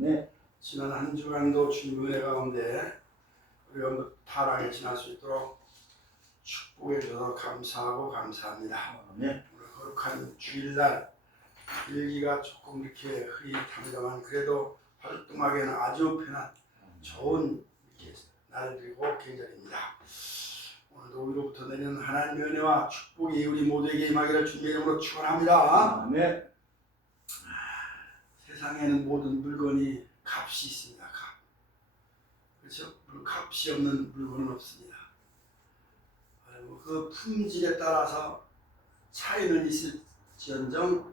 네. 지난 한 주간도 주님의 은혜 가운데 우리가 무탈하게 지날 수 있도록 축복해 주셔서 감사하고 감사합니다. 네. 오늘 거룩한 주일날 일기가 조금 이렇게 흐릿합니다만 그래도 활동하기에는 아주 편한 좋은 이렇게 날이고 계절입니다. 오늘도 우리로부터 내는 하나님의 은혜와 축복이 우리 모두에게 임하기를 주님의 이름으로 축원합니다. 네. 세상에는 모든 물건이 값이 있습니다. 값. 그렇죠? 값이 없는 물건은 없습니다. 그 품질에 따라서 차이는 있을지언정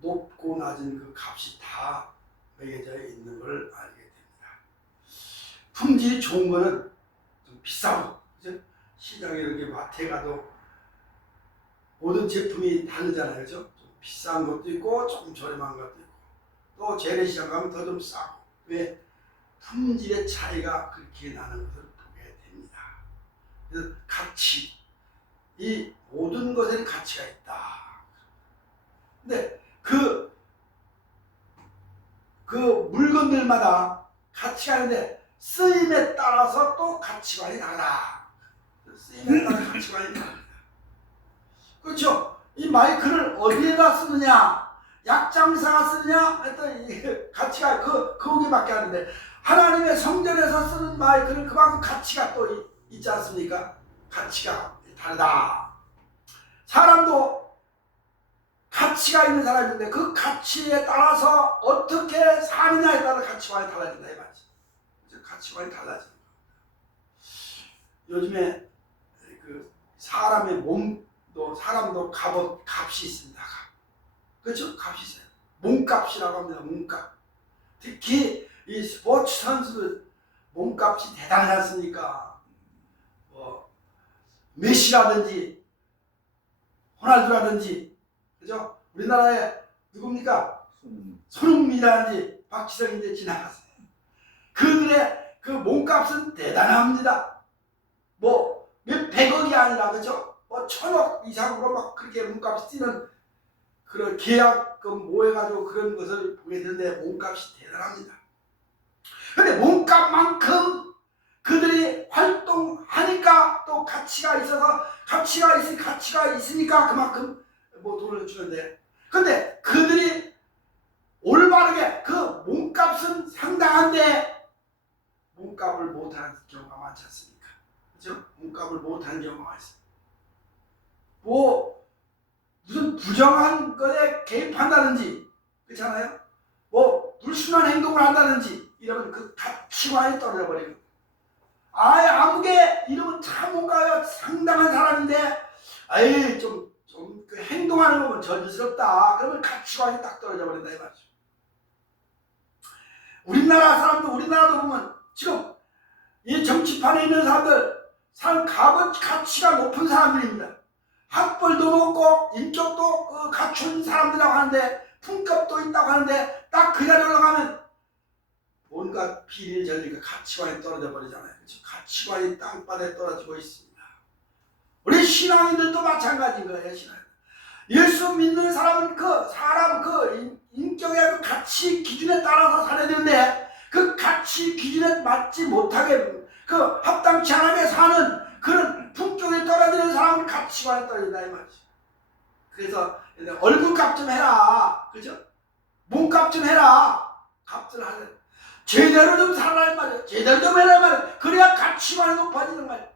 높고 낮은 그 값이 다 매겨져 있는 걸 알게 됩니다. 품질이 좋은 거는 좀 비싸고, 그죠? 시장에 이렇게 마트에 가도 모든 제품이 다르잖아요, 그죠? 좀 비싼 것도 있고 조금 저렴한 것도 있고, 또 재래시장 가면 더 좀 싸고. 왜? 품질의 차이가 그렇게 나는 것을 보게 됩니다. 그래서 가치, 이 모든 것에는 가치가 있다. 근데 그 물건들마다 가치가 있는데 쓰임에 따라서 또 가치관이 달라. 쓰임에 따라 가치관이 다릅니다. 그렇죠? 이 마이크를 어디에다 쓰느냐, 약장사가 쓰느냐 했더니 가치가 거기밖에 안 되는데, 하나님의 성전에서 쓰는 마이크는 그만큼 가치가 또 있지 않습니까? 가치가 다르다. 사람도 가치가 있는 사람인데 그 가치에 따라서 어떻게 사느냐에 따라 가치관이 달라진다 이 말이죠. 가치관이 달라지는 겁니다. 요즘에 그 사람의 몸도 사람도 값이 있습니다. 그렇죠? 값이 있어요. 몸값이라고 합니다. 몸값. 특히 이 스포츠 선수들 몸값이 대단하지 않습니까? 뭐 메시라든지 호날두라든지, 그죠? 우리나라에 누굽니까? 손흥민이라든지 박지성이 이제 지나갔어요. 그들의 그 몸값은 대단합니다. 뭐 몇백억이 아니라, 그죠? 뭐 천억 이상으로 막 그렇게 몸값이 뛰는 그런 계약금 모여가지고 그런 것을 보게 되는데 몸값이 대단합니다. 근데 몸값만큼 그들이 활동하니까 또 가치가 있어서 가치가 있으니까 그만큼 뭐 돈을 주는데, 근데 그들이 올바르게 그 몸값은 상당한데 몸값을 못하는 경우가 많지 않습니까? 그렇죠? 몸값을 못하는 경우가 많습니다. 뭐 무슨 부정한 것에 개입한다든지, 그렇잖아요? 뭐 불순한 행동을 한다든지 이러면 그 가치관이 떨어져 버리고, 아무개 이러면 참 뭔가 상당한 사람인데 아이 좀 그 행동하는 거 보면 저질스럽다. 그러면 가치관이 딱 떨어져 버린다 이 말이죠. 우리나라도 보면 지금 이 정치판에 있는 사람들 가치가 높은 사람들입니다. 학벌도 높고 인격도 갖춘 사람들이라고 하는데, 품격도 있다고 하는데 딱 그 자리에 올라가면 온갖 비리를 저리니까 가치관이 떨어져 버리잖아요. 그렇죠? 가치관이 땅바닥에 떨어지고 있습니다. 우리 신앙인들도 마찬가지인 거예요. 신앙인. 예수 믿는 사람은 사람 인격의 그 가치 기준에 따라서 살아야 되는데, 그 가치 기준에 맞지 못하게 합당치 않게 사는 그런 품격이 떨어지는 사람은 가치관이 떨어진다 이 말이죠. 그래서 얼굴값 좀 해라, 그죠? 몸값 좀 해라. 값을 하래. 제대로 좀 살아라 이 말이에요. 제대로 좀 해라 이 말이에요. 그래야 가치관이 높아지는 말이에요.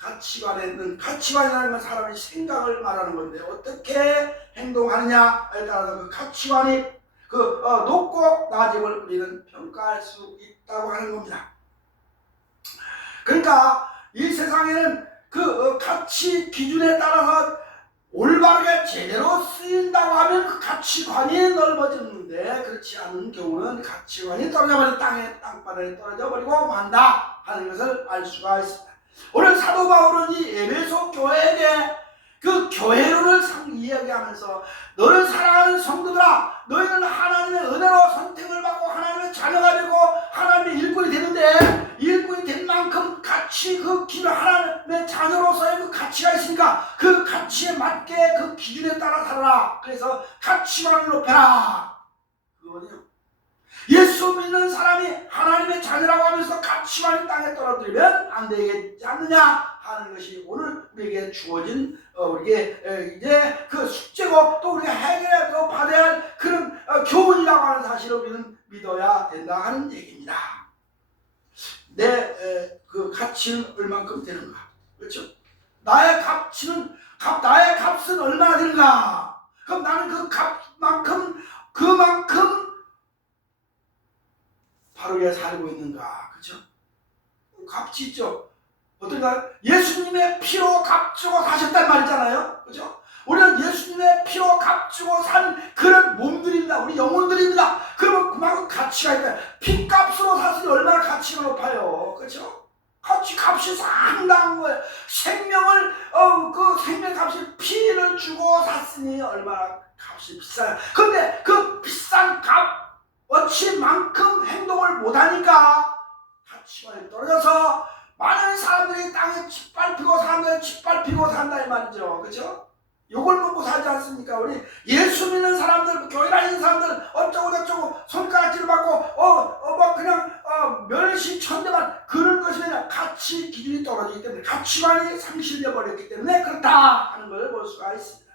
가치관이라는 건 사람의 생각을 말하는 건데 어떻게 행동하느냐에 따라서 그 가치관이 높고 낮음을 우리는 평가할 수 있다고 하는 겁니다. 그러니까 이 세상에는 그 가치 기준에 따라서 올바르게 제대로 쓰인다고 하면 그 가치관이 넓어지는데, 그렇지 않은 경우는 가치관이 떨어져버린 땅바닥에 떨어져 버리고 만다 하는 것을 알 수가 있습니다. 오늘 사도 바울은 이 에베소 교회에게 그 교회론을 이야기하면서, 너를 사랑하는 성도들아, 너희는 하나님의 은혜로 선택을 받고 하나님의 자녀가 되고 하나님의 일꾼이 되는데, 일꾼이 된 만큼 그 기준, 하나님의 자녀로서의 그 가치가 있으니까 그 가치에 맞게 그 기준에 따라 살아라. 그래서 가치관을 높여라. 그거는요, 예수 믿는 사람이 하나님의 자녀라고 하면서 가치관이 땅에 떨어뜨리면 안 되겠지 않느냐 하는 것이 오늘 우리에게 주어진 우리에게 이제 그 숙제고 또 우리가 해결해서 받아야 할 그런 교훈이라고 하는 사실을 우리는 믿어야 된다 하는 얘기입니다. 내 그 가치는 얼만큼 되는가? 그렇죠? 나의 값은 얼마나 되는가? 그럼 나는 그 그만큼 바르게 살고 있는가? 그렇죠? 값이 있죠. 어떤가? 예수님의 피로 값주고 사셨단 말이잖아요. 그렇죠? 우리는 예수님의 피로 값주고 산 그런 몸들입니다. 우리 영혼들입니다. 그러면 그만큼 가치가 있다. 피값으로 샀으니 얼마나 가치가 높아요. 그렇죠? 값이 상당한 거예요. 생명을 그 생명값이 피를 주고 샀으니 얼마나 값이 비싸요. 근데 그 비싼 값어치만큼 행동을 못하니까 가치관이 떨어져서 많은 사람들이 땅에 짓밟히고 산다 이 말이죠. 그렇죠? 요걸 먹고 살지 않습니까? 우리 예수 믿는 사람들, 교회 다니는 사람들 어쩌고 저쩌고 손가락질 받고 뭐 그냥 멸시 천대만 그런 것이 아니라 가치 기준이 떨어지기 때문에 가치관이 상실되어 버렸기 때문에 그렇다 하는 걸 볼 수가 있습니다.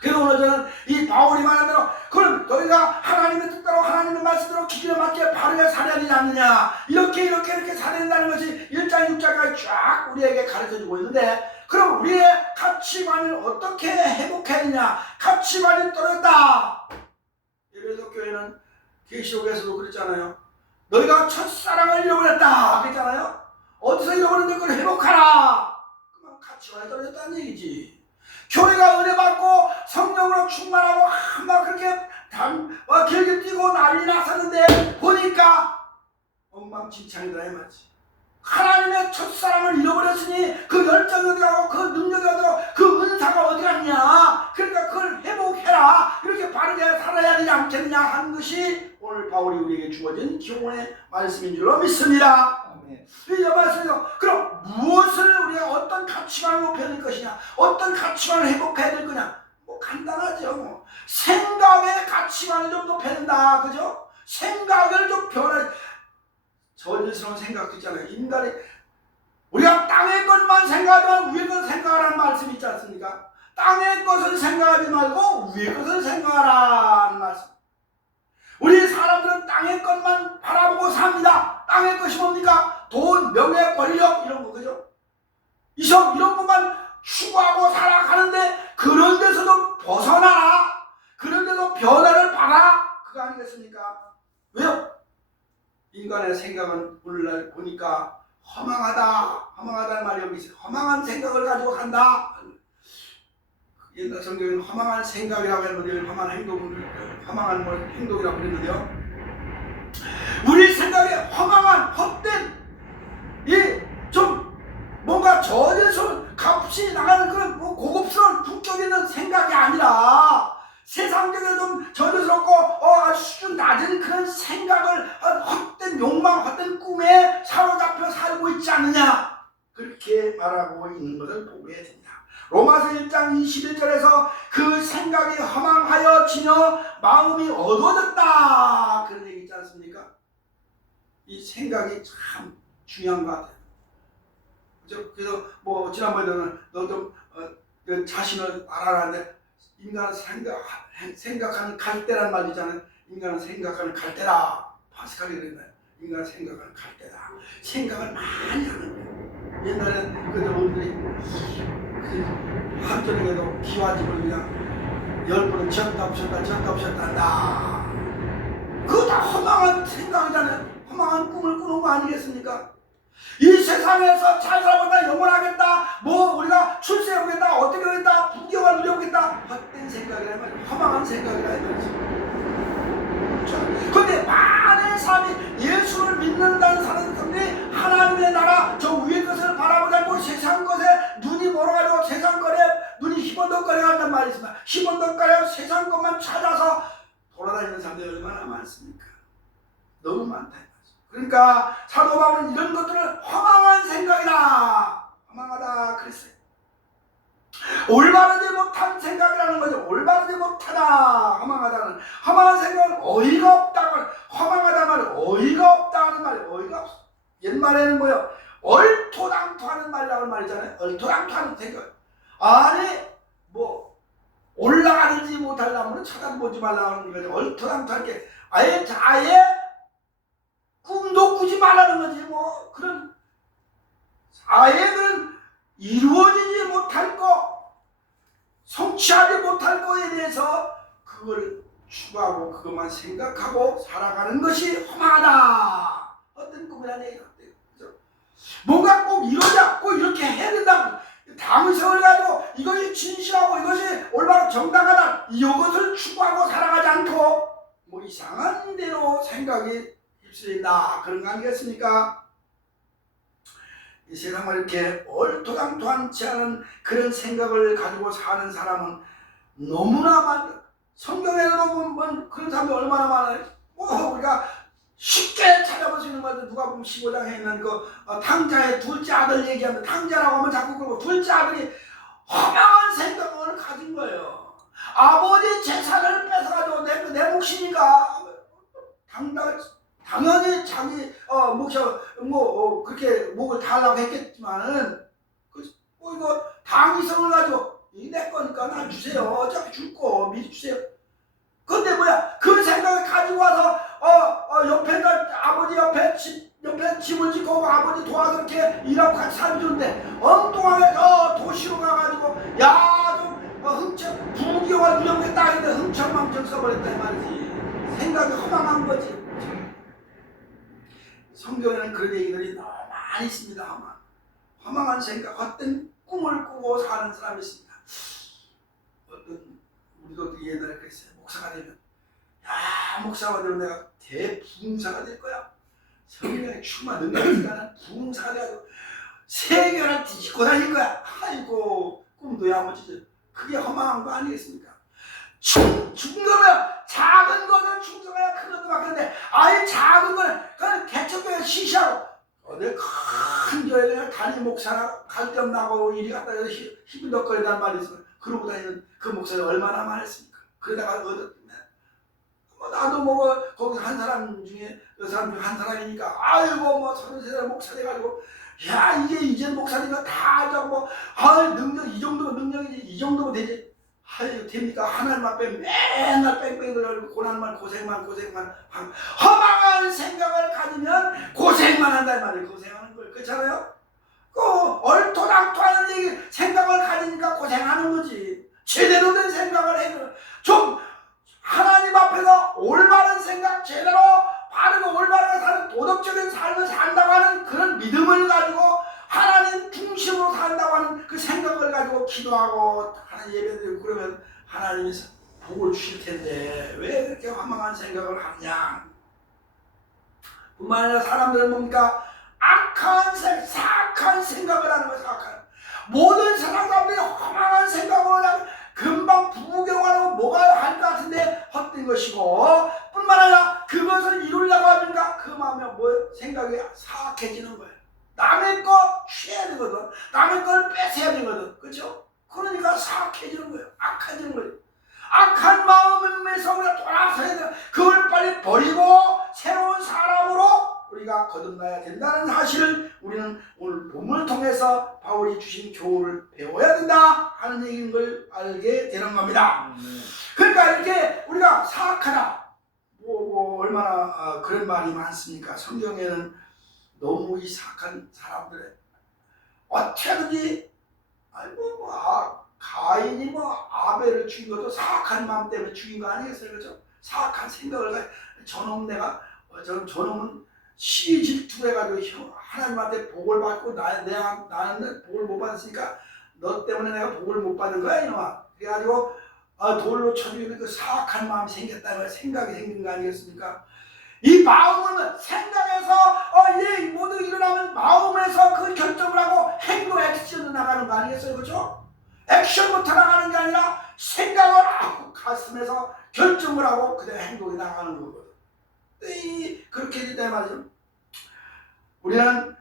그래서 오늘 저는 이 바울이 말한 대로 그럼 너희가 하나님의 뜻대로 하나님의 말씀대로 기준에 맞게 바르게 살아야 되지 않느냐 이렇게 살아야 된다는 것이 1장 6장까지 쫙 우리에게 가르쳐주고 있는데 그럼 우리의 가치관을 어떻게 회복해야 되냐? 가치관이 떨어졌다. 예배소 교회는 계시록에서도 그랬잖아요. 너희가 첫사랑을 잃어버렸다 그랬잖아요. 어디서 잃어버렸는데 그걸 회복하라. 그만 가치관이 떨어졌다는 얘기지. 교회가 은혜 받고 성령으로 충만하고 막 그렇게 길게 뛰고 난리 났었는데 보니까 엉망진창이다 이 말이지. 하나님의 첫사랑을 잃어버렸으니 그 열정이 어디 가고 그 능력이 어디 가고 그 은사가 어디 갔냐. 그러니까 그걸 회복해라. 이렇게 바르게 살아야 되지 않겠냐 하는 것이 오늘 바울이 우리에게 주어진 교훈의 말씀인 줄로 믿습니다. 이 말씀에서 그럼 무엇을 우리가 어떤 가치관을 높여야 될 것이냐, 어떤 가치관을 회복해야 될 거냐, 뭐 간단하죠. 생각의 가치관을 좀 높여야 된다. 그죠? 생각을 좀 변화해. 저질스러운 생각도 있잖아요. 인간이 우리가 땅의 것만 생각하면 위의 것을 생각하라는 말씀이 있지 않습니까? 땅의 것을 생각하지 말고 위의 것을 생각하라는 말씀. 우리 사람들은 땅의 것만 바라보고 삽니다. 땅의 것이 뭡니까? 돈, 명예, 권력 이런 거 그죠? 이성 이런 것만 추구하고 살아가는데 그런 데서도 벗어나라. 그런 데서 변화를 봐라. 그거 아니겠습니까? 왜요? 인간의 생각은 오늘날 보니까 허망하다는 말이 여기 있어요. 허망한 생각을 가지고 산다. 옛날 성경에는 허망한 생각이라고 했는데 허망한 행동이라고 그랬는데요. 우리 생각에 허망한 헛된 좀 뭔가 저질스러운 값이 나가는 그런 고급스러운 품격 있는 생각이 아니라 세상적으로 좀 저질스럽고 아주 수준 낮은 그런 생각을 헛된 욕망, 헛된 꿈에 사로잡혀 살고 있지 않느냐 그렇게 말하고 있는 것을 보게 됩니다. 로마서 1장 21절에서 그 생각이 허망하여 지녀 마음이 어두워졌다 그런 얘기 있지 않습니까? 이 생각이 참 중요한 것 같아요. 그래서 뭐 지난번에는 너 좀 자신을 알아라는데 인간은 생각하는 갈대란 말이잖아요. 인간은 생각하는 갈대다. 파스칼이 그랬나요? 인간은 생각하는 갈대다. 생각을 많이 하는 거예요. 옛날에는 그분들이 한전에도 기와집을 그냥 10번은 지었다 부셨다 한다. 그거 다 허망한 생각이잖아요. 허망한 꿈을 꾸는 거 아니겠습니까? 이 세상에서 잘 살아보다 영원하겠다. 뭐 우리가 출세해보겠다. 어떻게 하겠다. 부귀영화를 누려보겠다. 헛된 생각이라 말이야. 허망한 생각이라 말이지. 그런데 많은 사람이 예수를 믿는다는 사람들이 하나님의 나라 저 위의 것을 바라보지 않고 세상 것에 눈이 멀어가지고 세상 것에 눈이 희번덕거려 한단 말이 있습니다. 희번덕거려 세상 것만 찾아서 돌아다니는 사람들이 얼마나 많습니까? 너무 많다. 그러니까 사도 바울은 이런 것들을 허망한 생각이다. 허망하다 그랬어요. 올바르지 못한 생각이라는 거죠. 올바르지 못하다. 허망하다는. 허망한 생각은 어이가 없다고. 어이가 없다는 말이에요. 어이가 없어. 옛말에는 뭐요? 얼토당토하는 말이라고 말이잖아요. 얼토당토하는 생각. 아니 뭐 올라가는지 못할 나무는 쳐다보지 말라는 거죠. 얼토당토할 게 아예 꿈도 꾸지 말라는 거지. 뭐 그런 아예 그런 이루어지지 못할 거, 성취하지 못할 거에 대해서 그걸 추구하고 그것만 생각하고 살아가는 것이 허망하다. 어떤 꿈이라는 얘기가 돼요. 뭔가 꼭 이러자, 꼭 이렇게 해야 된다고 당성을 가지고 이것이 진실하고 이것이 올바로 정당하다 이것을 추구하고 살아가지 않고 뭐 이상한 대로 생각이 휩쓸린다 그런 거 아니겠습니까? 이 세상을 이렇게 얼토당토하지 않은 그런 생각을 가지고 사는 사람은 너무나 많다. 성경에도 보면 그런 사람이 얼마나 많아요. 뭐 우리가 쉽게 찾아볼 수 있는 것도 누가복음 15장에 있는 그 탕자의 둘째 아들 얘기하면 탕자라고 하면 자꾸 그러고 둘째 아들이 허망한 생각을 가진 거예요. 아버지 재산을 뺏어가지고 내 몫이니까 당연히 자기 몫이 그렇게 목을 달라고 했겠지만은 이거 당위성을 가지고 내 거니까 난 주세요. 어차피 줄 거 미리 주세요. 근데 뭐야 그 생각을 가지고 와서 아버지 옆에 집을 짓고 아버지 도와서 이렇게 일하고 같이 살주는데 엉뚱하게 도시로 가가지고 좀 부귀영화 누려보겠다 했는데 흥청망청 써버렸다 이 말이지. 생각이 허망한 거지. 성경에는 그런 얘기들이 너무 많이 있습니다. 허망한 생각, 헛된 꿈을 꾸고 사는 사람이 있습니다. 우리도 옛날에 그랬어요. 목사가 되면 목사가 되면 내가 대부흥사가 될 거야. 성령의 충만 능력이 가는 부흥사가 돼가지고 세계를 뒤집고 다닐 거야. 아이고 꿈도 야무지죠. 그게 허망한 거 아니겠습니까? 충성하면 작은 거는 충성해야 큰 것도 맡겼는데 아예 작은 거는 그냥 개척교회 시시하고 어디 큰 교회 그냥 담임 목사나 갈데없 나고 이리 갔다 희빈덕거리단 말이 있으면 그러고 다니는 그 목사님 얼마나 많았습니까? 그러다가 나도 거기 한 사람 중에 그 사람 중 한 사람이니까 아이고 33살 목사 돼가지고 이제 목사니까 다 능력 이 정도면 능력이지 이 정도면 되지. 됩니까? 하나님 앞에 맨날 뺑뺑 돌고 고난만 고생만 허망한 생각을 가지면 고생만 한단 말이에요. 고생하는 걸 그렇잖아요. 얼토당토하는 얘기 생각을 가지니까 고생하는 거지. 제대로 된 생각을 해도 좀 하나님 앞에서 올바른 생각 제대로 바르고 올바르게 사는 도덕적인 삶을 산다고 하는 그런 믿음을 가지고 하나님 중심으로 산다고 하는 그 생각을 가지고 기도하고 하나님 예배드리고 그러면 하나님이 복을 주실 텐데 왜 그렇게 허망한 생각을 하느냐. 뿐만 아니라 사람들은 뭡니까? 사악한 생각을 하는 거예요. 모든 세상 사람들이 허망한 생각을 하면 금방 부귀영화하고 뭐가 할 것 같은데 헛된 것이고 뿐만 아니라 그것을 이루려고 하니까 그 마음에 생각이 사악해지는 거예요. 남의 거 취해야 되거든. 남의 걸 뺏어야 되거든. 그렇죠? 그러니까 사악해지는 거예요. 악해지는 거예요. 악한 마음에서 우리가 돌아서야 돼. 그걸 빨리 버리고 새로운 사람으로 우리가 거듭나야 된다는 사실을 우리는 오늘 본문을 통해서 바울이 주신 교훈을 배워야 된다 하는 얘기인 걸 알게 되는 겁니다. 그러니까 이렇게 우리가 사악하다 얼마나 그런 말이 많습니까? 성경에는 너무 이 사악한 사람들의 어떻게든지 가인이 아벨을 죽인 것도 사악한 마음 때문에 죽인 거 아니겠어요? 그렇죠? 사악한 생각을 저놈은 시질투 해가지고 하나님한테 복을 받고 나는 복을 못 받았으니까 너 때문에 내가 복을 못 받은 거야 이놈아. 그래가지고 돌로 쳐주는 그 사악한 마음이 생겼다는 생각이 생긴 거 아니겠습니까? 이 마음은 생각에서 이 모두 일어나면 마음에서 그 결정을 하고 행동 액션으로 나가는 거 아니겠어요? 그렇죠? 액션부터 나가는 게 아니라 생각을 하고 가슴에서 결정을 하고 그대로 행동이 나가는 거거든. 그렇게 되다 말이죠. 우리는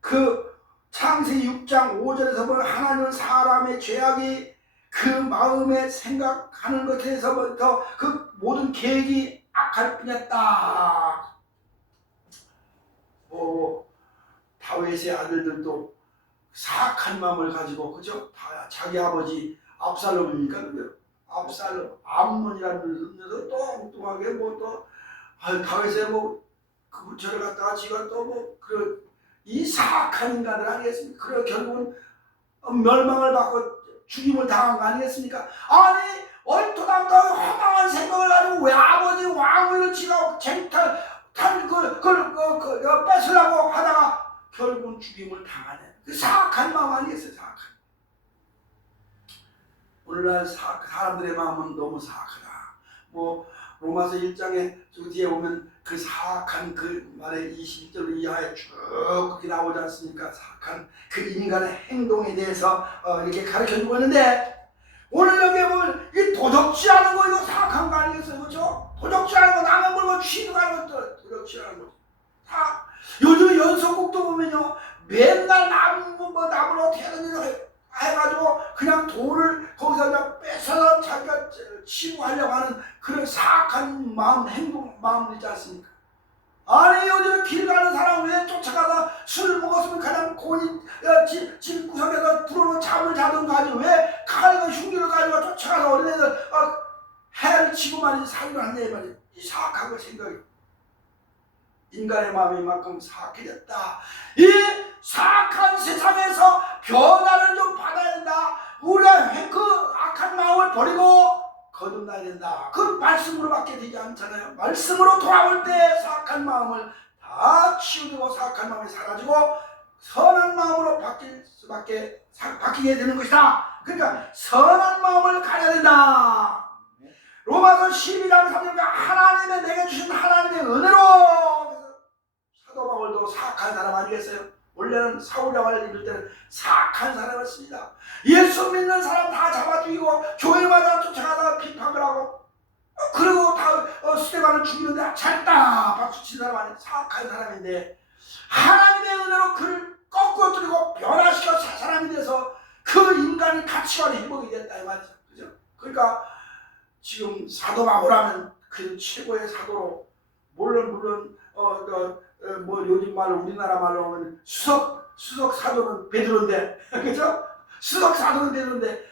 그 창세기 6장 5절에서 보면 하나님은 사람의 죄악이 그 마음에 생각하는 것에서부터 그 모든 계획이 사악할 뿐이었다. 다윗의 아들들도 사악한 마음을 가지고, 그죠? 자기 아버지 압살롬입니까? 압살롬, 암논이라는 녀석 또 엉뚱하게 다윗의 그 절에 갔다가 지가 이 사악한 인간들 아니겠습니까? 그래 결국은 멸망을 받고 죽임을 당한 거 아니겠습니까? 아니 얼토당토하게 허망한 생각을 가지고 왜 아버지 왕위를 지가 뺏으려고 하다가 결국은 죽임을 당하네. 그 사악한 마음 아니겠어요? 사악한. 오늘날 사람들의 마음은 너무 사악하다. 로마서 1장에 저 뒤에 보면 그 사악한 그 말에 21절 이하에 쭉 그렇게 나오지 않습니까? 사악한 그 인간의 행동에 대해서 이렇게 가르쳐주고 있는데, 오늘 여기에 보면 이 도덕지 않은 거 이거 사악한 거 아니겠어요? 그렇죠? 도덕지 않은 거, 남의 물건 취득하는 것도 도덕지 않은 거. 요즘 연속곡도 보면요, 맨날 남을 어떻게 하든지 해가지고 그냥 돈을 거기서 그냥 뺏어서 자기가 치부하려고 하는 그런 사악한 마음, 마음 있지 않습니까? 아니 요즘 길 가는 사람 왜 쫓아가다 술을 먹었으면 그냥 집 구석에서 들어오는 잠을 자든가 하지, 왜 칼과 흉기를 가지고 쫓아가서 어린애들 해를 치고 말이지 살도 안 내 말이지. 이 사악한 거 생각이. 인간의 마음이 이만큼 사악해졌다. 이 사악한 세상에서 변화를 좀 받아야 된다. 우리가 그 악한 마음을 버리고 거듭나야 된다. 그 말씀으로밖에 되지 않잖아요. 말씀으로 돌아올 때 사악한 마음을 다 치우고 사악한 마음이 사라지고 선한 마음으로 바뀌게 되는 것이다. 그러니까 선한 마음을 가져야 된다. 로마서 12장 3절에 하나님의 내게 주신 하나님의 은혜로. 사도 바울도 사악한 사람 아니겠어요? 원래는 사울왕을 이룰 때는 사악한 사람이었습니다. 예수 믿는 사람 다 잡아 죽이고 교회마다 쫓아가다가 비판을 하고 그리고 다 스데반을 죽이는데 잘했다 박수치는 사람 아니에요. 사악한 사람인데 하나님의 은혜로 그를 거꾸로 들이고 변화시켜 사람이 돼서 그 인간이 가치관이 회복이 됐다 이 말이죠. 그죠? 그러니까 지금 사도 바울하면 그 최고의 사도로, 물론 요즘 말로 우리나라 말로 하면 수석 사도는 베드로인데, 그죠? 수석 사도는 베드로인데,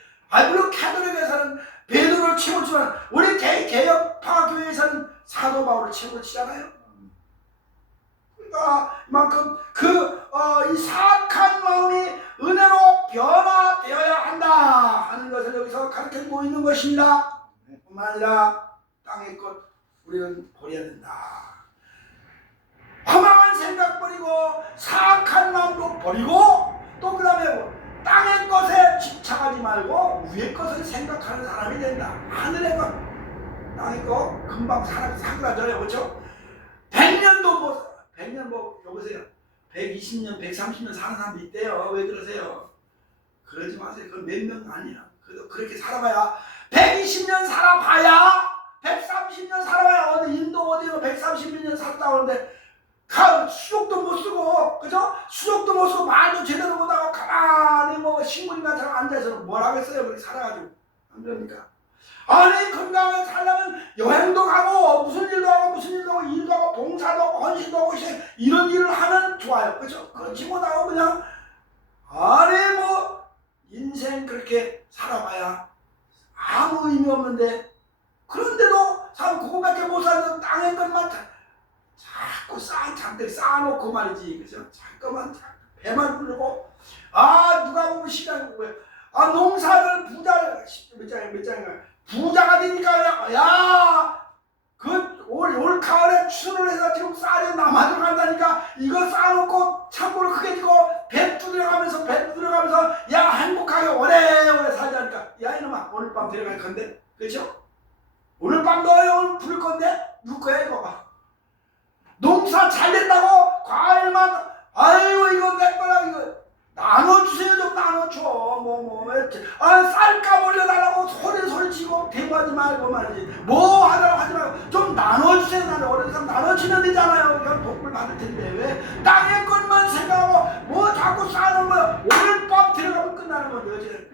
물론 카톨릭에서는 베드로를 최고 치지만 우리 개혁파 교회에서는 사도 바울을 최고 치잖아요. 그러니까 이만큼 이 사악한 마음이 은혜로 변화되어야 한다 하는 것을 여기서 가르쳐주고 있는 것입니다. 뿐만 아니라 땅의 것 우리는 버려야 된다. 허망한 생각 버리고 사악한 마음도 버리고 또 그 다음에 땅의 것에 집착하지 말고 위의 것을 생각하는 사람이 된다. 하늘의 것, 땅의 것 금방 사그라져요. 그렇죠? 100년도 100년 여보세요. 120년 130년 사는 사람도 있대요. 왜 그러세요? 그러지 마세요. 그건 몇 명 아니야. 그래도 그렇게 살아봐야 120년 살아봐야 130년 살아봐야 어디 인도 어디로 130년 살았다 오는데 수족도 못 쓰고, 그죠? 수족도 못 쓰고 말도 제대로 못하고 가만히 식물인간처럼 앉아서 뭘 하겠어요? 그렇게 살아가지고 안 그럽니까? 아니 건강하게 살려면 여행도 가고 무슨 일도 하고 일도 하고 봉사도 하고 헌신도 하고 이런 일을 하면 좋아요. 그죠? 그렇지 못하고 그냥 인생 그렇게 살아봐야 아무 의미 없는데, 그런데도 참 그거밖에 못 살아서 땅의 것만 자꾸 잔뜩 쌓아놓고 말이지. 그죠? 잠깐만 배만 부르고 누가 보면 시간 왜 농사를 몇 장인가 부자가 되니까 올 가을에 추수를 해서 지금 쌀이 남아 들어간다니까 이거 쌓아놓고 창고를 크게 짓고 배 두드려가면서 야 행복하게 오래오래 살자니까 야 이놈아 오늘 밤 데려갈 건데, 그렇죠? 오늘 밤 너희 부를 건데 누구 거야 이거? 농사 잘 됐다고 과일만 이거 내 거라 이거 나눠주세요. 좀 나눠줘. 쌀값 올려달라고 소리치고 대부하지 말고 말이지. 뭐 하라고 하지 말고 좀 나눠주세요. 나는 어려운 사람 나눠주면 되잖아요. 그냥 복을 받을 텐데 왜 땅의 것만 생각하고 자꾸 쌓는 거야. 오늘 밤 들어가면 끝나는 거지.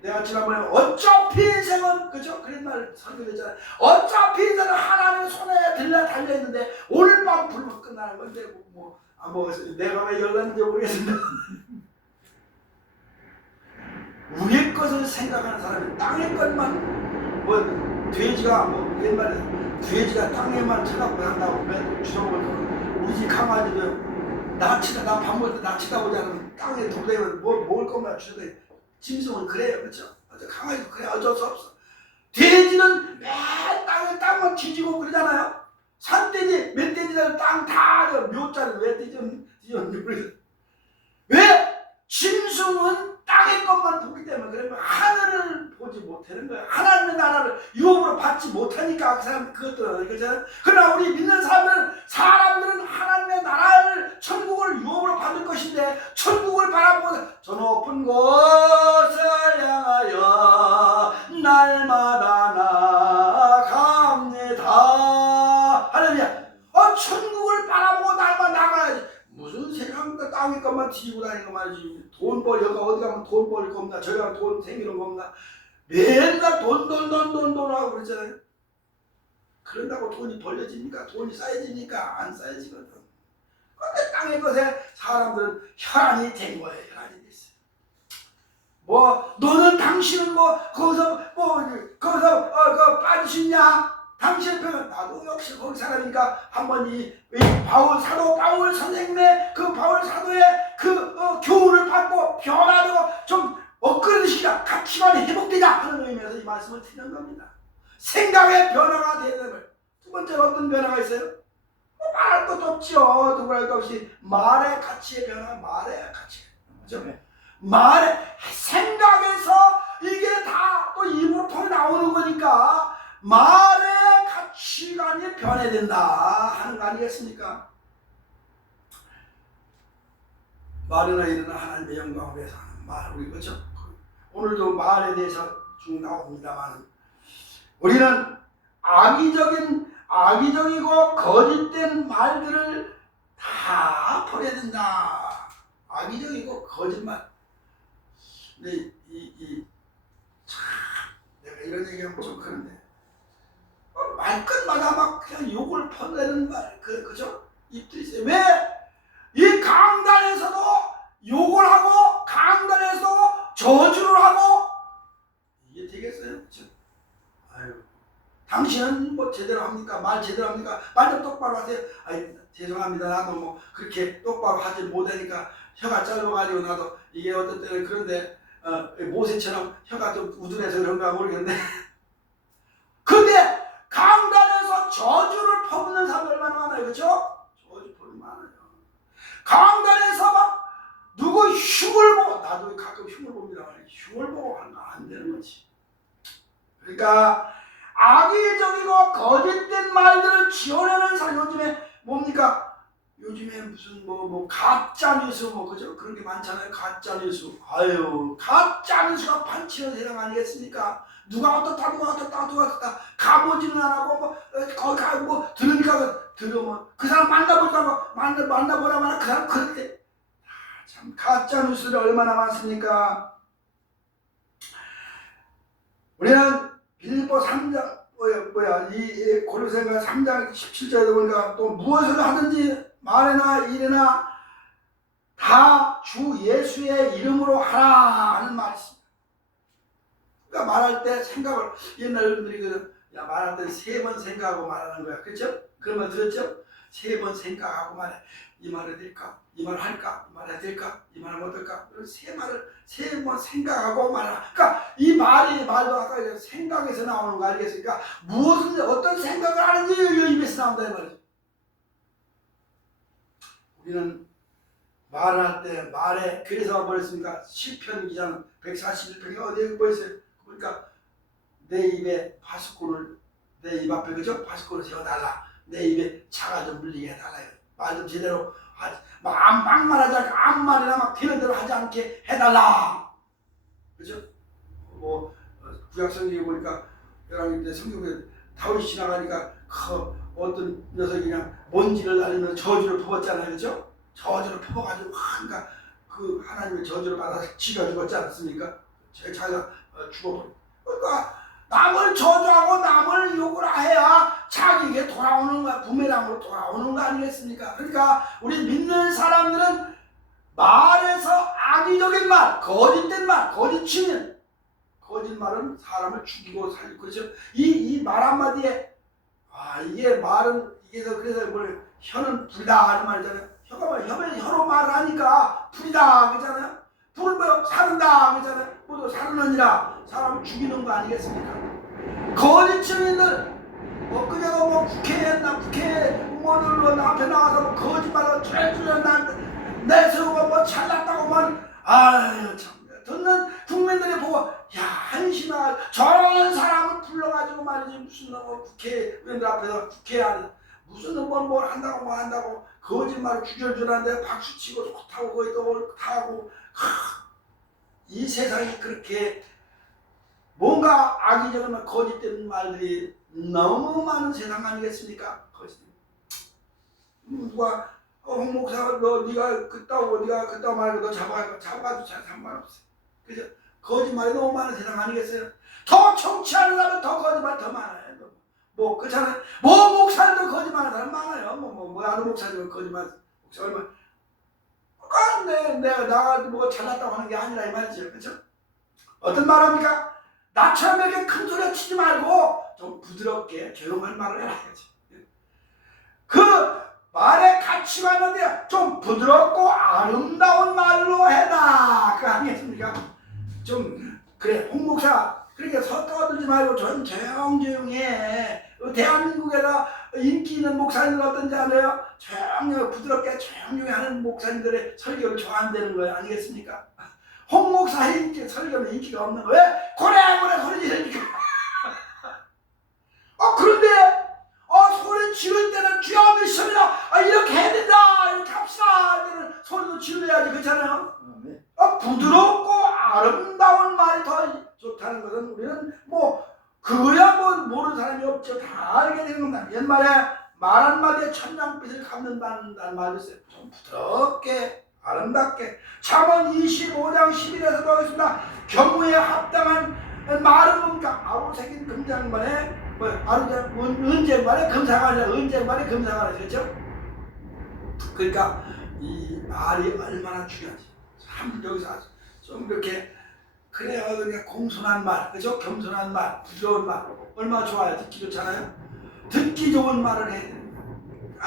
내가 지난번에 어차피 인생은, 그죠? 그런 말 설교했잖아요. 어차피 인생은 하나님 손에 들려 달려있는데 오늘 밤 불면 끝나는 건데 내가 왜 열났는지 모르겠습니다. 위의 것을 생각하는 사람이 땅의 것만 돼지가 옛말에 돼지가 땅에만 쳐다보고 한다고 맨 주워먹을 우리 집 강아지도 나 밥 먹을 때 나 쳐다보지 않으면 땅에 돌대면 먹을 것만 주워대. 짐승은 그래요, 그렇죠? 강아지도 그래. 어쩔 수 없어. 돼지는 매일 땅만 뒤지고 그러잖아요. 산돼지, 멧돼지들 땅 다 묘자를 왜 뒤졌는지 왜? 짐승은 땅의 것만 보기 때문에 그러면 하늘을 보지 못하는 거예요. 하나님의 나라를 유업으로 받지 못하니까 그 사람 그것들은 그렇잖아요. 그러나 우리 믿는 사람들은 하나님의 나라를 천국을 유업으로 받을 것인데 천국을 바라보고 저 높은 곳을 향하여 날마다 나아갑니다. 할렐루야. 천국을 바라보고 날마다 나가야지. 무슨 생각보다 땅의 것만 뒤지고 다니는 거 말이지. 돈 벌, 여기 어디 가면 돈 벌 거 없나, 저기 가면 돈 생기는 거 없나. 맨날 돈 하고 그러잖아요. 그런다고 돈이 벌려지니까, 돈이 쌓여지니까 안 쌓여지거든. 근데 땅의 것에 사람들은 혈안이 된 거예요. 혈안이 됐어요. 너는 당신은 거기서 빠질 수 있냐? 당신의 편은 나도 역시 거기 사람이니까 한번 사도 바울 선생님의 그 바울 사도의 교훈을 받고 변화되고 좀 업그레이드시키라, 가치관이 회복되자 하는 의미에서 이 말씀을 드리는 겁니다. 생각의 변화가 되는 걸. 두 번째로 어떤 변화가 있어요? 말할 것도 없죠. 누구랄 것 없이 말의 가치의 변화, 말의 가치. 그죠? 말의 생각에서 이게 다 또 입으로 통해 나오는 거니까 말의 가치관이 변해야 된다 하는 거 아니겠습니까? 말이나 일이나 하나님의 영광을 위해서 하는 말, 우리 그렇죠? 오늘도 말에 대해서 쭉 나옵니다만 우리는 악의적이고 거짓된 말들을 다 버려야 된다. 악의적이고 거짓말. 근데 참 내가 이런 얘기하면 좀 그런데 말끝마다 막 그냥 욕을 퍼내는 말, 그죠? 입도 있어요. 왜? 이 강단에서도 욕을 하고 강단에서 저주를 하고 이게 되겠어요? 그죠? 아유, 당신은 제대로 합니까? 말 제대로 합니까? 말 좀 똑바로 하세요. 아유, 죄송합니다. 나도 그렇게 똑바로 하지 못하니까 혀가 짧아가지고 나도 이게 어떤 때는 그런데 모세처럼 혀가 좀 우둔해서 그런가 모르겠는데 근데 강단에서 저주를 퍼붓는 사람들 얼마나 많아요, 그렇죠? 저주 퍼붓는 많아요. 강단에서 막 누구 흉을 보고, 나도 가끔 흉을 봅니다. 흉을 보고 하면 안 되는 거지. 그러니까 악의적이고 거짓된 말들을 지어내는 사람, 요즘에 뭡니까? 요즘에 무슨 가짜 뉴스 그죠? 그런 게 많잖아요. 가짜 뉴스. 아유, 가짜 뉴스가 판치는 세상 아니겠습니까? 누가 어떻다 가보지는 안 하고 거기 가고 들으면 그 사람 만나보라면 그 사람 그렇게 참 가짜 뉴스를 얼마나 많습니까? 우리는 빌립보 3장 이 고린도전서 3장 17절에 보니까 또 무엇을 하든지 말이나 일이나 다 주 예수의 이름으로 하라 하는 말이 있습니다. 그러니까 말할 때 생각을, 옛날 여러분들이 말할 때 3번 생각하고 말하는 거야. 그렇죠? 그런 말 들었죠? 3번 생각하고 말해. 이 말을 될까? 이 말을 할까? 이 말을 해야 될까? 이 말을 어떨까? 세 번 생각하고 말하라. 그러니까 이 말도 아까 생각에서 나오는 거 알겠습니까? 어떤 생각을 하는지 입에서 나온다 이 말이죠. 우리는 말할 때 말에, 그래서 뭐랬습니까? 시편 기자는 141편이 어디에 보였어요? 그러니까 내 입에 내 입 앞에 그죠? 파수꾼을 세워달라. 내 입에 차가 좀 물리게 해달라. 말 좀 제대로 하지. 막 말하지 않게 아무 말이나 막 되는 대로 하지 않게 해달라. 그죠? 구약 성경에 보니까 여러분 이제 성경에 다윗이 지나가니까 어떤 녀석이 그냥 먼지를 날리면서 저주를 퍼붓잖아요, 그죠? 저주를 퍼가지고 그러니까 그 하나님의 저주를 받아서 지가 죽었지 않습니까? 자기가 죽어버려. 그러니까 남을 저주하고 남을 욕을 해야 자기에게 돌아오는 거야. 부메랑으로 돌아오는 거 아니겠습니까? 그러니까 우리 믿는 사람들은 말에서 악의적인 말, 거짓된 말, 거짓 치는 거짓말은 사람을 죽이고 살리고, 그렇죠? 이 말 한마디에 이게 말은 이게 그래서 뭘 혀는 불이다 하는 말이잖아요. 혀로 말을 하니까 불이다 그러잖아요. 불을 뭐 사른다 그러잖아요. 모두 사르느니라 사람을 죽이는 거 아니겠습니까? 거짓 증인들 그제도 뭐 국회 공무원들 앞에 나가서 뭐 거짓말로 철저히 내세우고 뭐 잘났다고만 아유 참 듣는 국민들이 보고 야 한심하 저런 사람을 불러가지고 말이지 무슨 국회의원들 앞에서 국회 안에 무슨 뭘 한다고 뭐 한다고 거짓말을 주절주절한데 박수치고 좋다고 거기 또 타고 이 세상이 그렇게 뭔가 악의적인 거짓된 말들이 너무 많은 세상 아니겠습니까? 거짓. 누가 홍 목사 네가 그따 말고 너 잡아가도 잘 상관없어. 그죠? 거짓말이 너무 많은 세상 아니겠어요? 더 정치하려면 더 거짓말 더 많아요. 뭐 그렇잖아요. 뭐 목사들도 거짓말하는 사람 많아요. 뭐 아는 목사들은 거짓말 목사 얼마 내가 뭐 잘났다고 하는 게 아니라 이 말이죠. 그렇죠? 어떤 말합니까? 나처럼 이렇게 큰 소리 치지 말고 좀 부드럽게 조용한 말을 해라. 그 말의 가치가 있는데 좀 부드럽고 아름다운 말로 해라. 그거 아니겠습니까? 좀 그래 홍 목사 그렇게 떠들지 말고 좀 조용조용해. 대한민국에서 인기 있는 목사님들 어떤지 알아요? 조용히 부드럽게 조용히 하는 목사님들의 설교를 좋아한다는 거예요. 아니겠습니까? 홍 목사의 설교는 인기가 없는 거예요. 왜? 고래고래 소리 지르니까. 그런데 소리 지를 때는 주여 믿습니다. 이렇게 해야 된다. 이렇게 합시다. 할 때는 소리도 질러야지. 그렇잖아요. 부드럽고 아름다운 말이 더 좋다는 것은 우리는 그거야 모르는 사람이 없죠. 다 알게 되는 겁니다. 옛말에 말 한마디에 천냥빛을 갚는다는 말이 있어요. 좀 부드럽게 아름답게. 잠언 25장 11에서도 하겠습니다. 경우에 합당한 말은 뭡니까? 아우색인 금장반에 은쟁반에 금상아니라 은쟁반에 금상아니라 그렇죠? 그러니까 이 말이 얼마나 중요하지. 참 여기서 좀 이렇게 그래요. 그러니까 공손한 말, 그죠? 겸손한 말, 부드러운 말 얼마나 좋아요. 듣기 좋잖아요. 듣기 좋은 말을 해야 됩니다.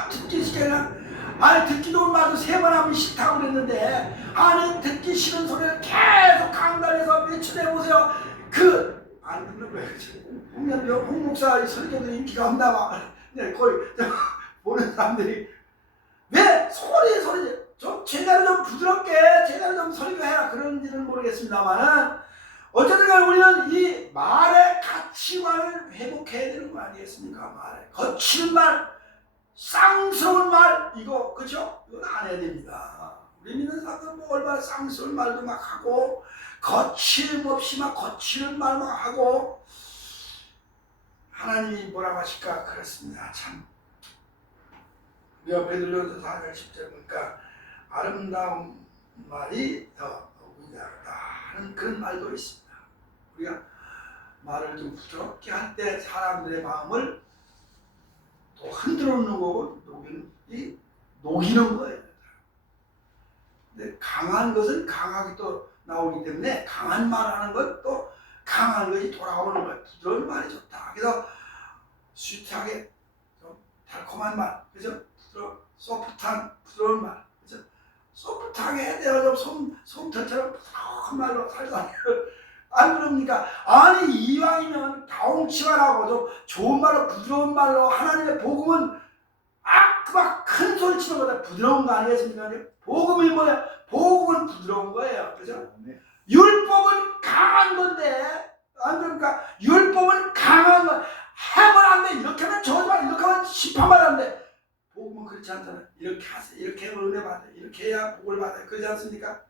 듣기 싫잖아. 듣기 좋은 말도 3번 하면 싫다고 그랬는데 듣기 싫은 소리를 계속 강단에서 며칠 해보세요. 안 듣는 거예요. 홍 목사 설교도 인기가 없나 봐. 거의 보는 사람들이 왜 소리 좀 제대로 좀 부드럽게 제대로 좀 설교해라 그런지는 모르겠습니다만은 어쨌든 간에 우리는 이 말의 가치관을 회복해야 되는 거 아니겠습니까? 말에 거친 말, 쌍스러운 말 이거 그죠? 이건 안 해야 됩니다. 우리 믿는 사람들은 얼마나 쌍스러운 말도 막 하고 거침없이 막 거치는 말 막 하고 하나님이 뭐라고 하실까? 그렇습니다. 참 베드로전서 4장 10절 보니까 아름다운 말이 더 위대하다 하는 그런 말도 있습니다. 우리가 말을 좀 부드럽게 할 때 사람들의 마음을 또 흔들어 놓는 거고 녹이는 거예요. 근데 강한 것은 강하게 또 나오기 때문에 강한 말 하는 것 또 강한 것이 돌아오는 거예요. 부드러운 말이 좋다. 그래서 스윗하게 좀 달콤한 말, 그죠? 소프트한 부드러운 말, 그죠? 소프트하게 해야 돼요. 좀 솜털처럼 부드러운 말로 살살. 안 그럽니까? 이왕이면 다홍치만 하고 좀 좋은 말로 부드러운 말로 하나님의 복음은 막 큰 소리 치는 거다 부드러운 거 아니겠습니까? 복음이 뭐야? 복음은 부드러운 거예요. 그죠? 율법은 강한 건데 안 그러니까 율법은 강한 거 하면 안 돼. 이렇게 하면 저지 마. 이렇게 하면 심판만 안 돼. 복음은 그렇지 않잖아요. 이렇게 하세요. 이렇게 하면 은혜 받아요. 이렇게 해야 복을 받아요. 그렇지 않습니까?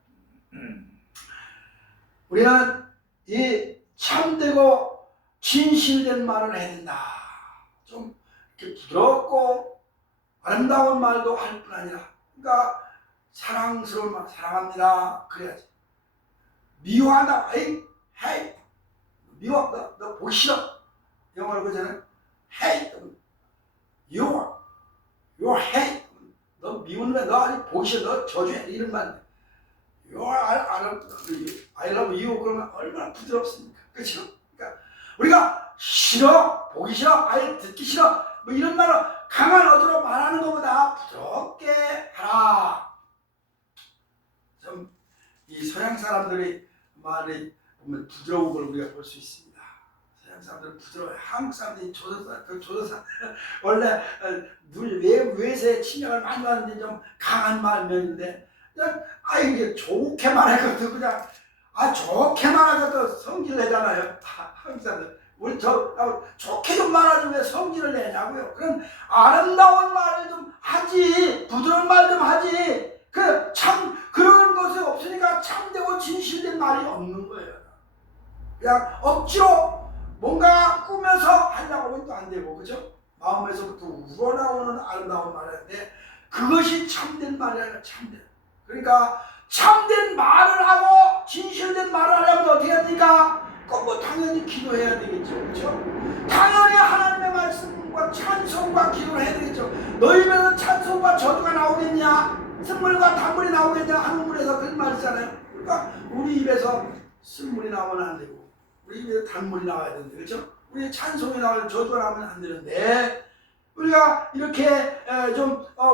우리는 이 참되고 진실된 말을 해야 된다. 좀 이렇게 부드럽고 아름다운 말도 할 뿐 아니라 그러니까 사랑스러운 말, 사랑합니다. 그래야지. 미워한다. 헤이 미워. 너 보기 싫어. 영어로 그러잖아요. 헤이 요 해, 너 미운데 너 아니 보기 싫어, 너 저주해 이런 말. I love you 그러면 얼마나 부드럽습니까? 그렇죠? 그러니까 우리가 싫어, 보기 싫어, 아예 듣기 싫어 뭐 이런 말로 강한 어조로 말하는 것보다 부드럽게 하라. 좀 이 서양 사람들의 말이 보면 부드러운 걸 우리가 볼 수 있습니다. 서양 사람들은 부드러워요. 한국 사람들이 조선사 원래 외세의 침략을 많이 받는데 좀 강한 말면인데 그냥 이게 좋게 말하거든. 그냥 좋게 말하거든 성질 내잖아요. 다 한국 사람들. 우리 좋게 좀 말하지 왜 성질을 내냐고요. 그런 아름다운 말을 좀 하지, 부드러운 말 좀 하지. 그런 것이 없으니까 참되고 진실된 말이 없는 거예요. 그냥 억지로 뭔가 꾸며서 하려고 하면 또 안 되고, 그죠? 마음에서부터 우러나오는 아름다운 말인데 그것이 참된 말이 아니라 참된. 그러니까 참된 말을 하고 진실된 말을 하려면 어떻게 해야 됩니까? 꼭 당연히 기도해야 되겠죠. 그렇죠? 당연히 하나님의 말씀과 찬송과 기도를 해야 되겠죠. 너희 입에서 찬송과 저주가 나오겠냐? 쓴물과 단물이 나오겠냐? 한국문에서 그런 말 있잖아요. 그러니까 우리 입에서 쓴물이 나오면 안 되고 우리 입에서 단물이 나와야 되는데, 그렇죠? 우리 찬송이 나오면 저주가 나오면 안 되는데 우리가 이렇게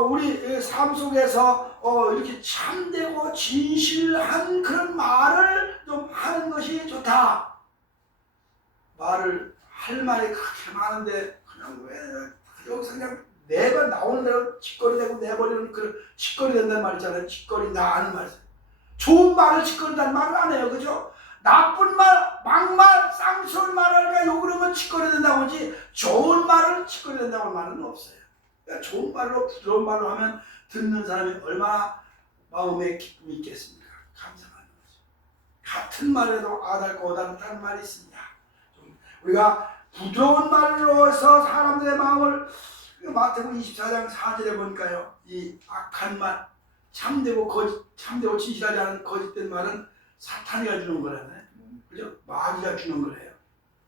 우리 삶 속에서 이렇게 참되고 진실한 그런 말을 좀 하는 것이 좋다. 말을 할 말이 그렇게 많은데 그냥 왜 여기서 그냥 내가 나오는 대로 짓거리 되고 내버리는 그런 짓거리 된다는 말 있잖아요. 짓거리 나는 말. 좋은 말을 짓거리다는 말을 안 해요. 그죠? 나쁜 말, 막말, 쌍소리 말하니까 욕을 하면 짓거리 된다고 하지 좋은 말을 짓거리 된다고 말은 없어요. 그러니까 좋은 말로 부드러운 말로 하면 듣는 사람이 얼마나 마음에 기쁨이 있겠습니까? 감사하는 거죠. 같은 말에도 아달고 어달다는 말이 있습니다. 우리가 부드러운 말로 해서 사람들의 마음을 마태복음 24장 4절에 보니까요. 이 악한 말, 참되고 진실하지 않은 거짓된 말은 사탄이가 주는 거라네. 그죠? 마귀가 주는 거래요.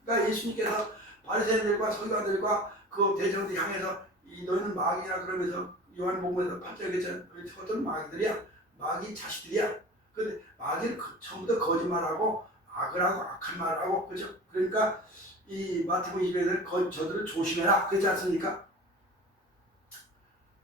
그러니까 예수님께서 바리새인들과 서기관들과 그 대제사장들 향해서 너희는 마귀라 그러면서 요한복음에서 8절에 얘기했잖아요. 어떤 마귀들이야? 마귀 자식들이야. 근데 마귀는 처음부터 거짓말하고 악을 하고 악한 말을 하고, 그죠? 그러니까 이 마태복음 20장에서 저들을 조심해라 그러지 않습니까?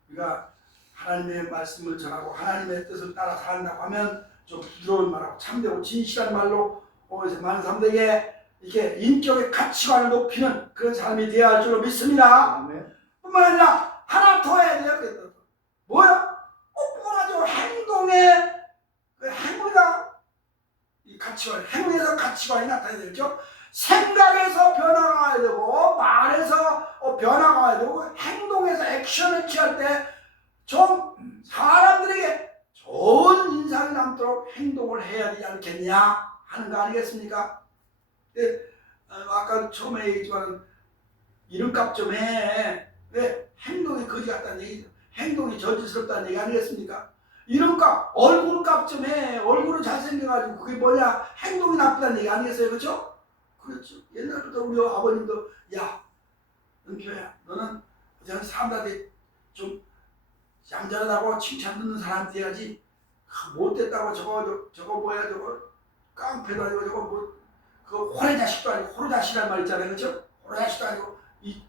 우리가 하나님의 말씀을 전하고 하나님의 뜻을 따라 산다고 하면 좀 부드러운 말하고 참되고 진실한 말로 많은 사람들에게 이렇게 인격의 가치관을 높이는 그런 삶이 되어야 할 줄로 믿습니다. 뿐만 아니라 하나 더 해야 돼요. 뭐야? 뻔하죠. 행동의 행위가 이 가치관, 행위에서 가치관이 나타나야 되죠. 생각에서 변화가 와야 되고 말에서 변화가 와야 되고 행동에서 액션을 취할 때 좀 사람들에게 좋은 인상이 남도록 행동을 해야 되지 않겠냐 하는 거 아니겠습니까? 아까 처음에 얘기했지만 이름값 좀 해. 왜? 행동이 거지 같다는 얘기죠. 행동이 저질스럽다는 얘기 아니겠습니까? 이름값, 얼굴값 좀 해. 얼굴은 잘생겨가지고 그게 뭐냐? 행동이 나쁘다는 얘기 아니겠어요? 그렇죠? 그렇죠. 옛날부터 우리 아버님도 야, 은표야, 너는 사람들한테 좀 얌전하다고 칭찬 듣는 사람 돼야지. 못됐다고 저거 뭐야 저거 깡패도 아니고 저거 그 호래자식도 아니고 호로자식이란 말 있잖아요. 그렇죠? 호로자식도 아니고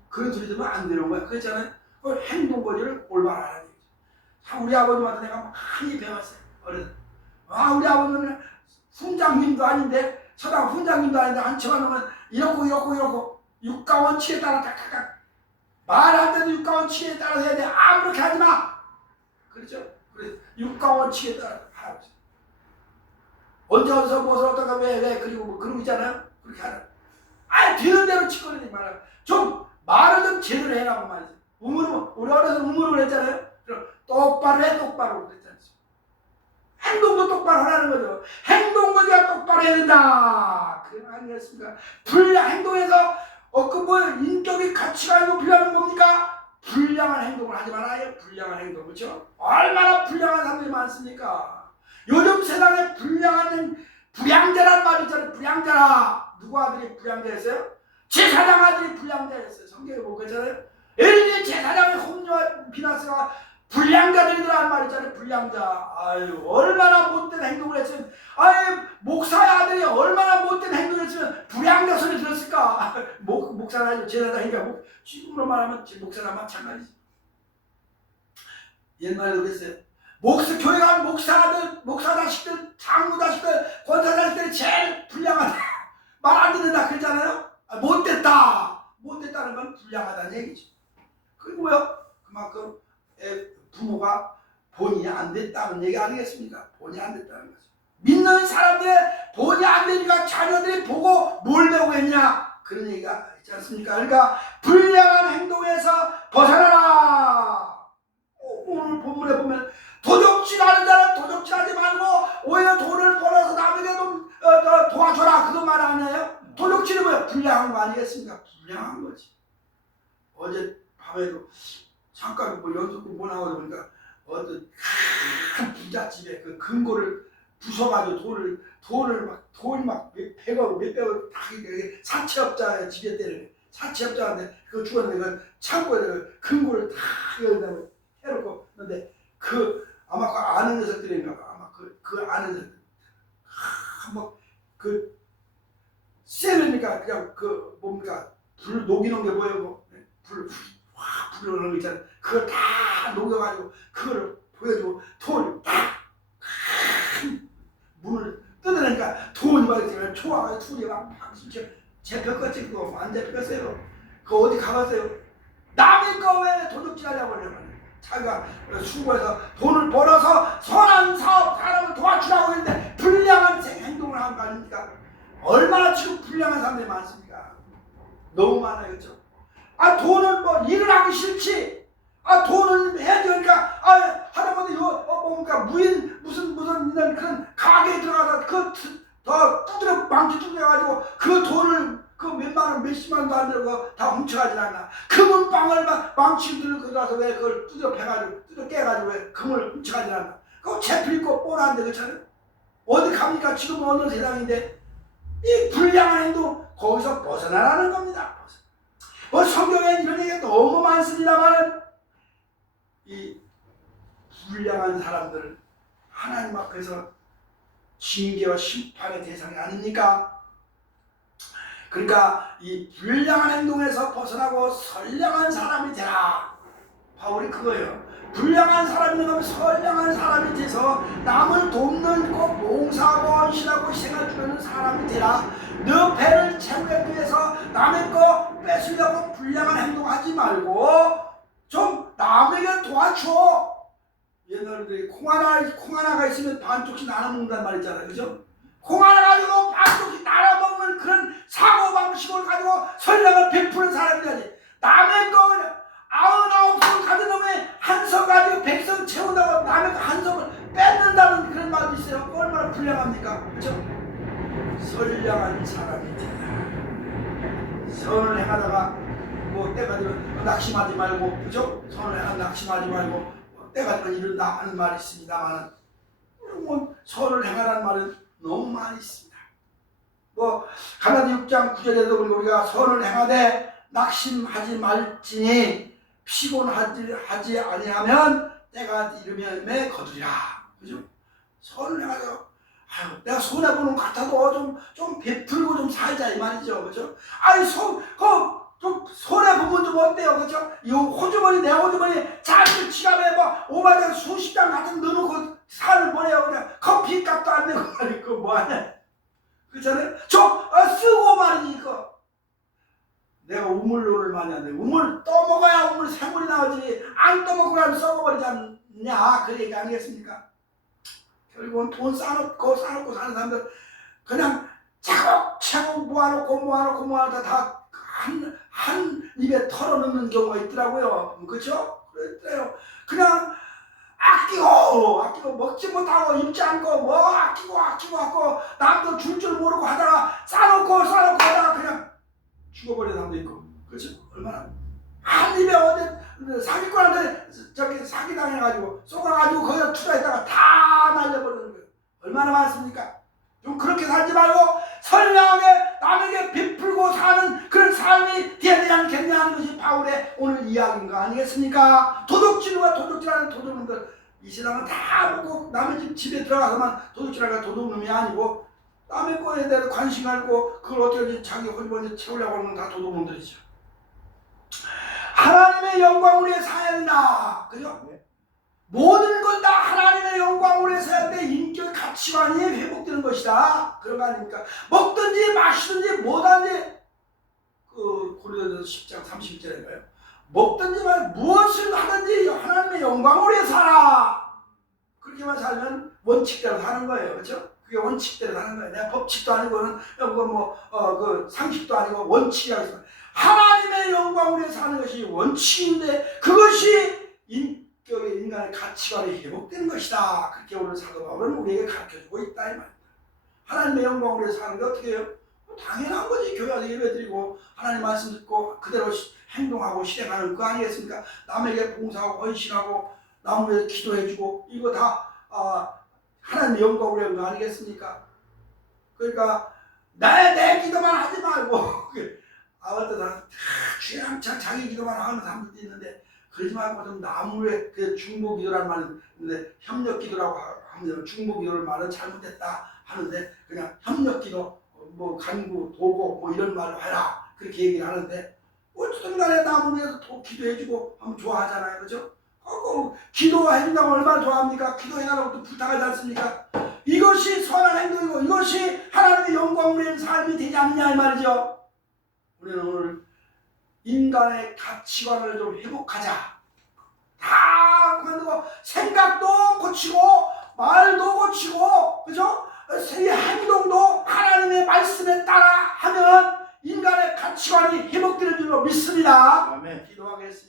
그런 소리 들으면 안 되는 거야. 그렇잖아요. 그 행동거리를 올바로 하라는 얘기죠. 참 우리 아버님한테 내가 많이 배웠어요. 어려서. 우리 아버님은 훈장님도 아닌데 서당 훈장님도 아닌데 한치만 하면 이렇고 육가원칙에 따라 각각 말할 때도 육가원칙에 따라 해야 돼. 아무렇게 하지 마. 그렇죠? 그래서 육가원칙에 따라 하라고 했어요. 언제 어디서 무엇을 어떤가 왜 그리고 뭐 그러고 있잖아요. 그렇게 하라. 되는 대로 짓거리지 마라. 좀 말을 좀 제대로 해라고 말이죠. 우리 어려서 우물을 했잖아요. 그럼 똑바로 해 똑바로 그랬잖아요. 행동도 똑바로 하라는 거죠. 행동거리가 똑바로 해야 된다. 그게 아니겠습니까? 행동에서 인격의 가치가 높이려는 겁니까? 불량한 행동을 하지 말아요. 불량한 행동, 그렇죠? 얼마나 불량한 사람들이 많습니까? 요즘 세상에 불량자란 말이 있잖아요. 불량자라. 누구 아들이 불량자였어요? 제사장 아들이 불량자였어요. 성경에 보고 있잖아요. 엘리 제사장의 홈리와 비나스가 불량자들이란 말 있잖아요. 불량자. 아유, 얼마나 못된 행동을 했으면, 아유, 목사의 아들이 얼마나 못된 행동을 했으면 불량자 소리 들었을까? 목사는 아니고 제사장이니까 지금으로 말하면 목사랑 마찬가지지. 옛날에도 그랬어요. 교회 간 목사 아들, 목사 자식들, 장로 자식들, 권사 자식들이 제일 불량하다. 말 안 듣는다 그랬잖아요. 못됐다는 건 불량하다는 얘기죠. 그리고요, 그만큼 부모가 본이 안 됐다는 얘기 아니겠습니까? 본이 안 됐다는 거죠. 믿는 사람들의 본이 안 되니까 자녀들이 보고 뭘 배우고 있냐? 그런 얘기가 있지 않습니까? 그러니까 불량한 행동에서 벗어나라. 오늘 본문에 보면 도둑질하는 자는 도둑질하지 말고 오히려 돈을 벌어서 남에게 좀 도와줘라. 그거 말 아니에요? 도둑질이 뭐야? 불량한 거 아니겠습니까? 불량한 거지. 어제 밤에도 잠깐 연속극 못 나오다 보니까 어떤 큰 부잣집에 그 금고를 부숴가지고 돈이 막 몇백억 다 사채업자 집에 때리는 사채업자한테 그거 죽었는데 그 창고에 금고를 다 해놓고 그런데 아마 그 아는 녀석들인가 봐. 아마 그 아는 녀석들 뭐그 쎄르니까 그냥 뭡니까 불 녹이는 게 뭐예요? 불을 넣는 거 있잖아요. 그걸 다 녹여가지고 그걸 보여주고 돈을 딱 문을 뜯어내니까 돈이 막 이렇게 초아가 둘이 막 제벽같이 그거 안 잡혔어요. 그거 어디 가봤어요? 남의 거 왜 도둑질하려고 그러냐고. 자기가 수고해서 돈을 벌어서 선한 사업 사람을 도와주라고 했는데 불량한 행동을 한 거 아닙니까? 얼마나 지금 불량한 사람들이 많습니까? 너무 많아요. 그렇죠? 돈은 일을 하기 싫지. 돈은 해야 되니까 하다못해 뭡니까 무슨 이런 그런 가게에 들어가서 더 두드려 망치 두드려가지고 그 돈을 그 몇만 원 몇십만 원도 안 들고 다 훔쳐가지 않나. 금은방을 망치 들고 들어가서 왜 그걸 두드려 깨가지고 왜 금을 훔쳐가지 않나. 그거 채필 있고 뻔한데 그렇잖아요. 어디 갑니까? 지금 어느 세상인데 이 불량한 행동 거기서 벗어나라는 겁니다. 성경에 이런 얘기가 너무 많습니다만 이 불량한 사람들을 하나님 앞에서 징계와 심판의 대상이 아닙니까? 그러니까 이 불량한 행동에서 벗어나고 선량한 사람이 되라. 바울이 그거예요. 불량한 사람이 되면 선량한 사람이 돼서 남을 돕는 거 봉사하고 헌신하고 희생을 주는 사람이 되라. 너 배를 채우기 위해서 남의 거 뺏으려고 불량한 행동하지 말고 좀 남에게 도와줘. 옛날에 콩 하나가 있으면 반쪽씩 나눠 먹는단 말 있잖아요. 그죠? 콩 하나 가지고 반쪽씩 나눠 먹는 그런 사고방식을 가지고 선량을 베푸는 사람이라지. 남의 거 99성 가진 놈이 한 성 가지고 100성 채운다고 남의 한 성을 뺏는다는 그런 말도 있어요. 얼마나 불량합니까? 그죠? 선량한 사람이 되라. 선을 행하다가 때가 되면 낙심하지 말고, 그죠? 선을 행하다 낙심하지 말고 때가 되면 이른다 하는 말이 있습니다만 선을 행하라는 말은 너무 많이 있습니다. 갈라디 6장 9절에도 우리가 선을 행하되 낙심하지 말지니 피곤하지 아니하면 때가 이르면 거두리라. 그죠? 선을 행하자. 내가 손해보는 것 같아도 좀 베풀고 좀 살자 이 말이죠. 그죠? 좀 손해보면 좀 어때요? 그죠? 이 호주머니, 내 호주머니 자기 지갑에 오마장 수십 장 같은 넣어놓고 살을 보내요. 그냥 커피 값도 안 내고 말이고 뭐하냐. 그렇잖아요? 쓰고 말이지 이거. 내가 우물로를 많이 하는데 우물 떠먹어야 우물 생물이 나오지 안 떠먹고 나면 썩어버리지 않냐 그 얘기 아니겠습니까? 결국은 돈 쌓아놓고 사는 사람들 그냥 차곡차곡 모아놓고 다 한 입에 털어넣는 경우가 있더라고요. 그렇죠? 그랬대요. 그냥 아끼고 먹지 못하고 입지 않고 아끼고 남도 줄 모르고 하다가 싸놓고 하다가 그냥 죽어버리는 사람도 있고. 그렇죠? 얼마나 한 입에 어디 사기꾼한테 사기당해가지고 쏘아가지고 거기다 투자했다가 다 날려버리는 거예요. 얼마나 많습니까? 좀 그렇게 살지 말고 선량하게 남에게 베풀고 사는 그런 삶이 되어야 되지 않겠냐 하는 것이 바울의 오늘 이야기인 거 아니겠습니까? 도둑질과 도둑질하는 도둑놈들, 이 세상은 다 꼭 남의 집에 들어가서만 도둑질하는 도둑놈이 아니고 남의 거에 대해서 관심 갖고 그걸 어떻게 자기 홀번에 채우려고 하는 건 다 도둑놈들이죠. 하나님의 영광을 위해 사야 된다. 그죠? 모든 건 다 하나님의 영광을 위해서 해야 돼. 인격의 가치관이 회복되는 것이다. 그런 거 아닙니까? 먹든지 마시든지 뭐든지 그 고린도서 10장 30절인가요? 먹든지 무엇을 하든지 하나님의 영광을 위해서 하라. 그렇게만 살면 원칙대로 사는 거예요. 그렇죠? 그게 원칙대로 사는 거예요. 내가 법칙도 아니고는 그 상식도 아니고 원칙이라고 했습니다. 하나님의 영광을 위해서 사는 것이 원칙인데 그것이 인간의 가치관이 회복되는 것이다. 그렇게 오늘 사도 바울은 우리에게 가르쳐주고 있다 이 말입니다. 하나님의 영광을 위해서 사는 게 어떻게 해요? 당연한 거지. 교회에서 예배드리고 하나님 말씀 듣고 그대로 행동하고 실행하는 거 아니겠습니까? 남에게 봉사하고 헌신하고 남을 위해서 기도해주고 이거 다 하나님의 영광을 위한 거 아니겠습니까? 그러니까 내 기도만 하지 말고 어떤 사람 주양창 자기 기도만 하는 사람들도 있는데 그러지 말고 좀 나무의 그 중보 기도라는 말은 있는데 협력 기도라고 합니다. 중보 기도를 말은 잘못했다 하는데 그냥 협력 기도 뭐 간구 도고 뭐 이런 말을 해라 그렇게 얘기를 하는데 어쨌든 간에 나무를 위해서 또 기도해주고 하면 좋아하잖아요. 그죠? 기도해준다고 얼마나 좋아합니까? 기도해달라고 또 부탁하지 않습니까? 이것이 선한 행동이고 이것이 하나님의 영광을 위한 삶이 되지 않느냐 이 말이죠. 우리는 오늘 인간의 가치관을 좀 회복하자. 다 그만두고 생각도 고치고 말도 고치고 그죠? 행동도 하나님의 말씀에 따라 하면 인간의 가치관이 회복되는 줄로 믿습니다. 아멘. 기도하겠습니다.